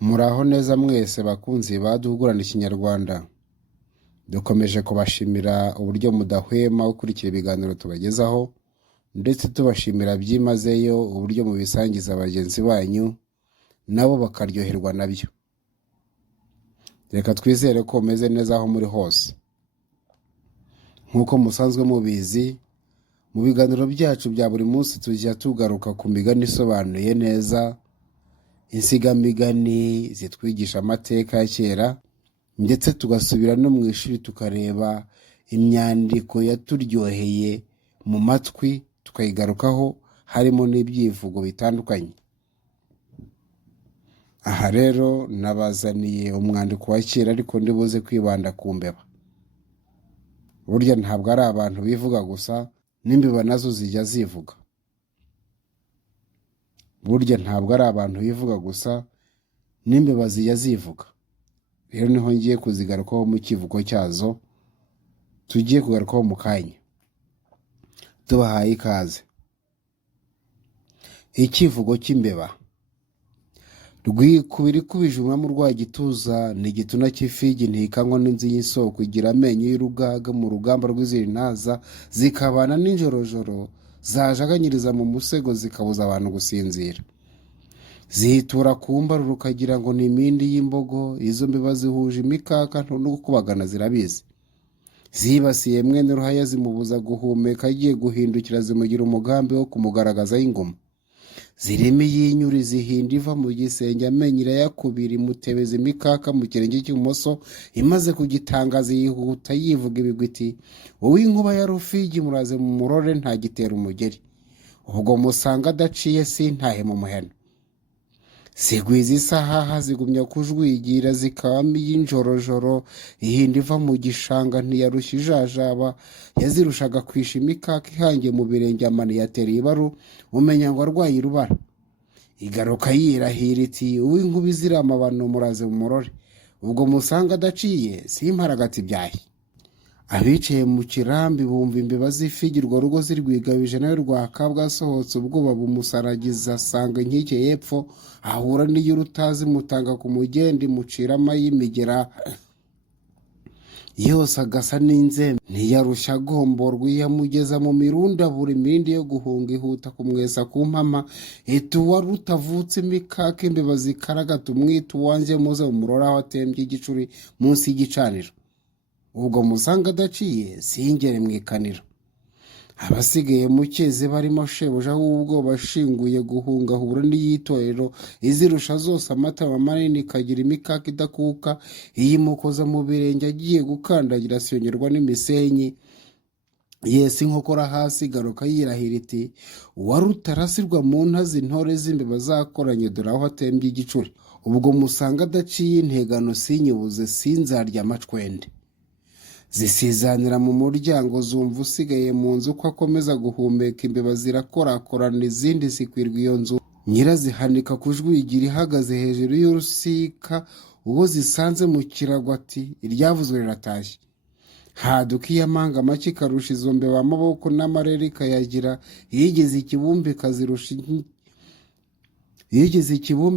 Muraho neza mwese bakunzi baduhugurana ikinyarwanda. Dukomeje kubashimira uburyo mudahwema gukurikira ibiganiro tubagezaho, ndetse tubashimira byimazeyo uburyo mubisangiza bagenzi banyu nabo bakaryoherwa nabyo. Reka twizere ko mumeze neza aho muri hose. Nk'uko musanzwe mubizi, mu biganiro byacu bya buri munsi tujya tugaruka ku migani isobanuye neza, insigamigani zitwigisha amateka ya kera, ndetse tugasubira no mu ishuri tukareba imyandiko yaturyoheye mu matwi tukayigarukaho, harimo n'ibyivugo bitandukanye. Aha rero nabazaniye umwandiko wa kera, ariko ndibuze kwibanda ku mbeba. Burya ntabwo ari abantu bivuga gusa, n'imbeba nazo zijya zivuga. Burya ntabwo ari abantu bivuga gusa, n'imbeba zijya zivuga. Rero niho ngiye kuzigarukaho mu kivugo cyazo, tugiye kugarukaho mu kanya. Tubahaye ikaze. Ikivugo cy'imbeba. Rwikubira ikubije umwami urwaye igituza, ni igituna cy'ifigi ntikanywa n'inzu y'isoko, igira amenyo y'urugaga mu rugamba rw'iziri ntaza, zikabana n'injorojoro, zajaganyiriza mu musego zikabuza abantu gusinzira. Zihitura ku mbaruro ukagira ngo ni imindi y'imbogo, izo mbeba zihuje imikaka nto no gukubagana zirabizi. Zibasiye mwene Ruhaya zimubuza guhumeka, agiye guhindukira zimugira umugambi wo kumugaragazaho ingoma. Zirimo iy'inyuri zihinda iva mu gisenge, amenyo irayakubira imutebeza imikaka mu kirenge cy'ibumoso, imaze kugitangaza yihuta yivuga ibigwi iti, uw'inkuba ya Rufigi muraze mu murore ntagitera umugeri, ubwo musanga adaciye sintahe mu muheno. Zigwiza isahaha zigumya kujwigira, zikabamo iy'injorojoro ihinda iva mu gishanga, ntiyarushya ijajaba, yazirushaga kwisha imikaka ihangiye mu birenge, amani yatereye ibaru umenya ngo arwaye irubara. Igaruka yirahira iti, uw'inkuba izira amabano muraze mu murore, ubwo musanga adaciye simparagati byahi. Abicaye mu kirambi bumva imbeba z'ifigi urwo rugo zirwigabije, nawe rwaka bwasohotse ubwoba bumusaragiza, asanga inkike y'epfo ahura n'iy'urutazi, mutanga ku mugenda imuciramo y'imigera yose agasa n'inzembe, ntiyarushya agomborwa, iyamugeza mu mirunda buri mirindi yo guhunga, ihuta kumwesa ku mpama, iti uwari utavutse imikaka imbeba zikaragata, umwita uwanjye muze mumurore aho atembye igicuri munsi y'igicaniro, ubwo musanga adaciye singere mu ikaniro. Abasigaye mu cyeze barimo shebuja w'ubwoba ashinguye guhunga, ahura n'iy'itorero izirusha zose amatama manini, ikagira imikaka idakuka, iyimukoza mu birenge agiye gukandagira asyongerwa n'imisenyi. Yesi inkokora hasi, igaruka yirahira iti, uwari utarasirwa mu ntazi intore z'imbeba zakoranye, dore aho atembye igicuri, ubwo musanga adaciye integano sinyibuze sinzarya amacwende. Zisizanira mu muryango, zumva usigaye mu nzu ko akomeza guhumeka, imbeba zirakorakorana izindi zikwirwa iyo nzu, nyirazihanika kujwigira ihagaze hejuru y'urusika, uwo zisanze mu kirago ati, iryavuzwe riratashye. Haduka iy'amanga make ikarusha izo mbeba amaboko n'amarere ikayagira, yigeze ikibumbi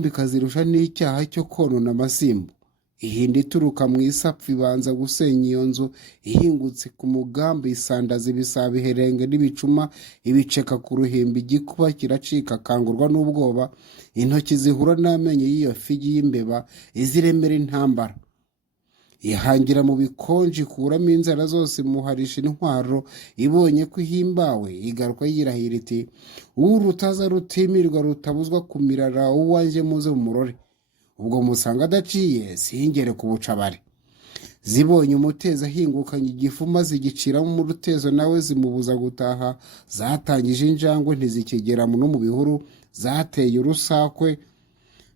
ikazirusha n'icyaha cyo konona amasimbo. Ihinda ituruka mu isapfu ibanza gusenya iyo nzu, ihingutse ku mugambi isandaza ibisaba iherenge n'ibicuma, ibiceka ku ruhimbi, igikuba kiracika akangurwa n'ubwoba, intoki zihura n'amenyo y'iyo figi y'imbeba iziremera intambara. Ihangira mu bikonje, ikuramo inzara zose imuharisha intwaro, ibonye ko ihimbawe igaruka yirahira iti, urutaza rutimirwa rutabuzwa kumirara, uwanjye muze mu murore, ubwo musanga adaciye singere ku bucabare. Zibonye umutezi ahingukanye igifu maze igiciramo mu rutezo, nawe zimubuza gutaha, zatangije injangwe ntizikigera no mu bihuru, zateye urusakwe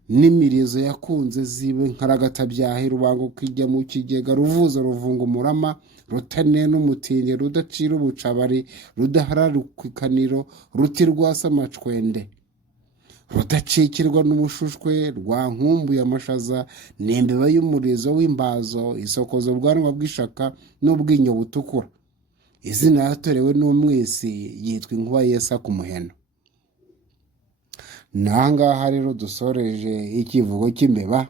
n'imirizo yakunze, zibe nkaragata byahe, rubanguka ijya mu kigega, ruvuza ruvunga umurama, rutane n'umutindi, rudacira ubucabari, rudahararukwa ikaniro, ruti rwasa amacwende, rudacikirwa n'umushushwe, rwa nkumbuye amashaza, n'imbeba y'umurizo w'imbazo, isokoza ubwanwa bw'ishaka n'ubwinyo butukura. Izina yatorewe n'umwisi yitwa inkuba yesa ku muheno. Nangaha rero dusoreje ikivugo cy'imbeba.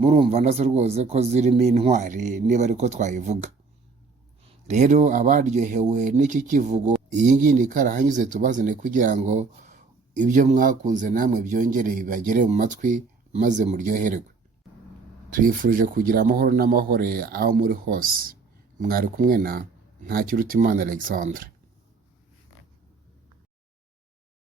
murumva nazo rwose ko zirimo intwari niba ariko twayivuga. Rero abaryohewe n'iki kivugo, iyi ngiyi ni karahanyuze tubazane kugira ngo ibyo mwakunze namwe byongere bibagere mu matwi maze muryoherwe. Tubifurije kugira amahoro n'amahore aho muri hose. Mwari kumwe na Ntakirutimana Alexandre.